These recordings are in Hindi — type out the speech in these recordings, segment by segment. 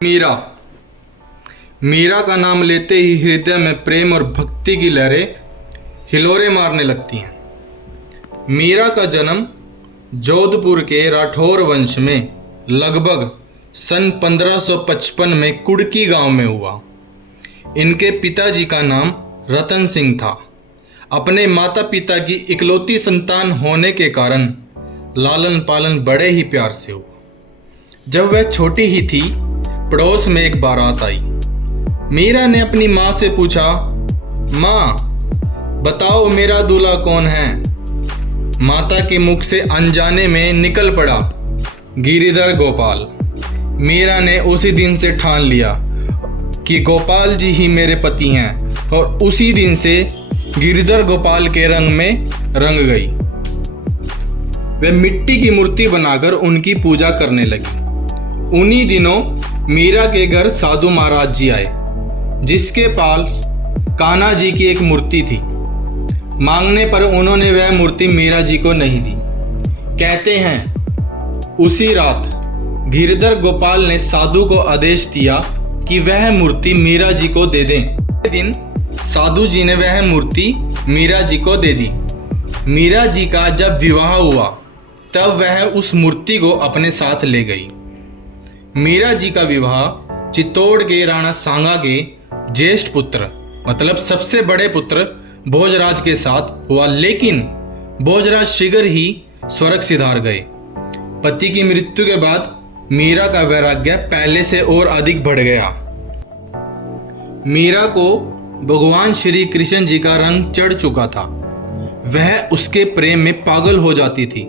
मीरा। मीरा का नाम लेते ही हृदय में प्रेम और भक्ति की लहरें हिलोरे मारने लगती हैं। मीरा का जन्म जोधपुर के राठौर वंश में लगभग सन 1555 में कुड़की गांव में हुआ। इनके पिताजी का नाम रतन सिंह था। अपने माता पिता की इकलौती संतान होने के कारण लालन पालन बड़े ही प्यार से हुआ। जब वह छोटी ही थी, पड़ोस में एक बारात आई। मीरा ने अपनी माँ से पूछा, माँ बताओ मेरा दूल्हा कौन है। माता के मुख से अनजाने में निकल पड़ा, गिरिधर गोपाल। मीरा ने उसी दिन से ठान लिया कि गोपाल जी ही मेरे पति हैं और उसी दिन से गिरिधर गोपाल के रंग में रंग गई। वे मिट्टी की मूर्ति बनाकर उनकी पूजा करने लगी। उन्हीं दिनों मीरा के घर साधु महाराज जी आए, जिसके पास कान्हा जी की एक मूर्ति थी। मांगने पर उन्होंने वह मूर्ति मीरा जी को नहीं दी। कहते हैं उसी रात गिरिधर गोपाल ने साधु को आदेश दिया कि वह मूर्ति मीरा जी को दे दें। अगले दिन साधु जी ने वह मूर्ति मीरा जी को दे दी। मीरा जी का जब विवाह हुआ तब वह उस मूर्ति को अपने साथ ले गई। मीरा जी का विवाह चित्तौड़ के राणा सांगा के ज्येष्ठ पुत्र मतलब सबसे बड़े पुत्र भोजराज के साथ हुआ, लेकिन भोजराज शीघ्र ही स्वर्ग सिधार गए। पति की मृत्यु के बाद मीरा का वैराग्य पहले से और अधिक बढ़ गया। मीरा को भगवान श्री कृष्ण जी का रंग चढ़ चुका था। वह उसके प्रेम में पागल हो जाती थी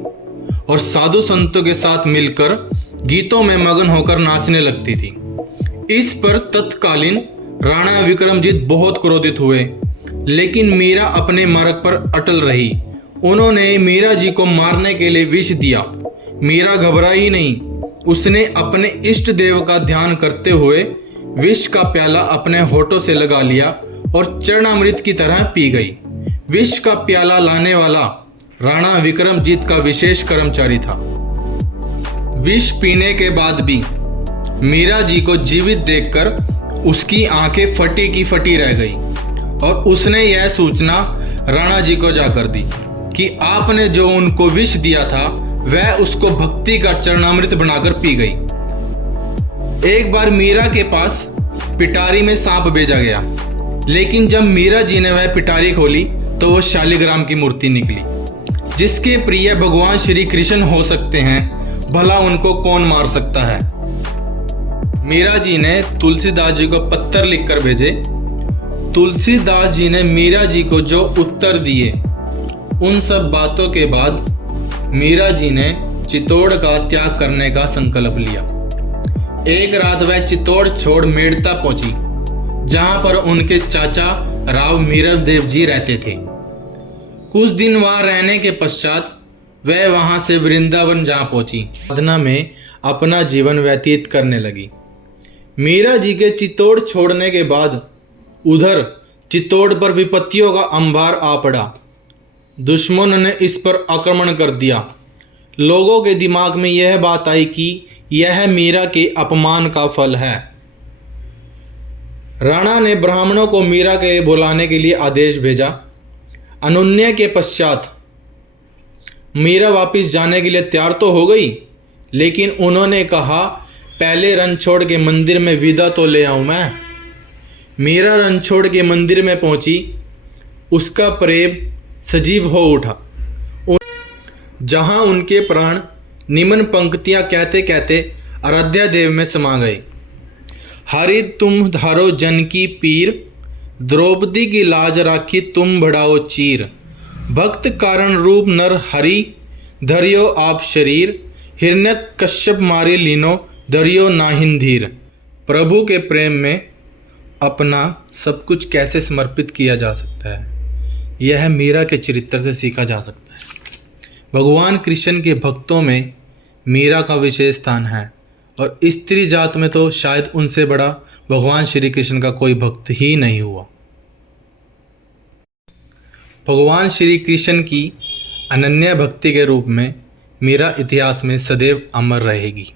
और साधु संतों के साथ मिलकर गीतों में मगन होकर नाचने लगती थी। इस पर तत्कालीन राणा विक्रमजीत बहुत क्रोधित हुए, लेकिन मीरा अपने मार्ग पर अटल रही। उन्होंने मीरा जी को मारने के लिए विष दिया। मीरा घबराई नहीं। उसने अपने इष्ट देव का ध्यान करते हुए विष का प्याला अपने होठों से लगा लिया और चरणामृत की तरह पी गई। विष का प्याला लाने वाला राणा विक्रमजीत का विशेष कर्मचारी था। विष पीने के बाद भी मीरा जी को जीवित देखकर उसकी आंखें फटी की फटी रह गई और उसने यह सूचना राणा जी को जाकर दी कि आपने जो उनको विष दिया था वह उसको भक्ति का चरणामृत बनाकर पी गई। एक बार मीरा के पास पिटारी में सांप भेजा गया, लेकिन जब मीरा जी ने वह पिटारी खोली तो वह शालिग्राम की मूर्ति निकली, जिसके प्रिय भगवान श्री कृष्ण हो सकते हैं। भला उनको कौन मार सकता है। मीरा जी ने तुलसीदास जी को पत्र लिखकर भेजे। तुलसीदास जी ने मीरा जी को जो उत्तर दिए, उन सब बातों के बाद मीरा जी ने चित्तौड़ का त्याग करने का संकल्प लिया। एक रात वह चित्तौड़ छोड़ मेड़ता पहुंची, जहां पर उनके चाचा राव मीरव देव जी रहते थे। कुछ दिन वहां रहने के पश्चात वह वहां से वृंदावन जा पहुंची। साधना में अपना जीवन व्यतीत करने लगी। मीरा जी के चित्तौड़ छोड़ने के बाद उधर चित्तौड़ पर विपत्तियों का अंबार आ पड़ा। दुश्मनों ने इस पर आक्रमण कर दिया। लोगों के दिमाग में यह बात आई कि यह मीरा के अपमान का फल है। राणा ने ब्राह्मणों को मीरा के बुलाने के लिए आदेश भेजा। अनुनय के पश्चात मीरा वापस जाने के लिए तैयार तो हो गई, लेकिन उन्होंने कहा पहले रणछोड़ के मंदिर में विदा तो ले आऊं मैं। मीरा रणछोड़ के मंदिर में पहुंची। उसका प्रेम सजीव हो उठा, जहां उनके प्राण निम्न पंक्तियां कहते कहते आराध्या देव में समा गए। हरि तुम धारो जन की पीर, द्रौपदी की लाज राखी तुम बढ़ाओ चीर। भक्त कारण रूप नर हरि, धरियो आप शरीर। हिरण्य कश्यप मारे लीनो, धरियो नाहिन धीर। प्रभु के प्रेम में अपना सब कुछ कैसे समर्पित किया जा सकता है, यह मीरा के चरित्र से सीखा जा सकता है। भगवान कृष्ण के भक्तों में मीरा का विशेष स्थान है और स्त्री जात में तो शायद उनसे बड़ा भगवान श्री कृष्ण का कोई भक्त ही नहीं हुआ। भगवान श्री कृष्ण की अनन्य भक्ति के रूप में मीरा इतिहास में सदैव अमर रहेगी।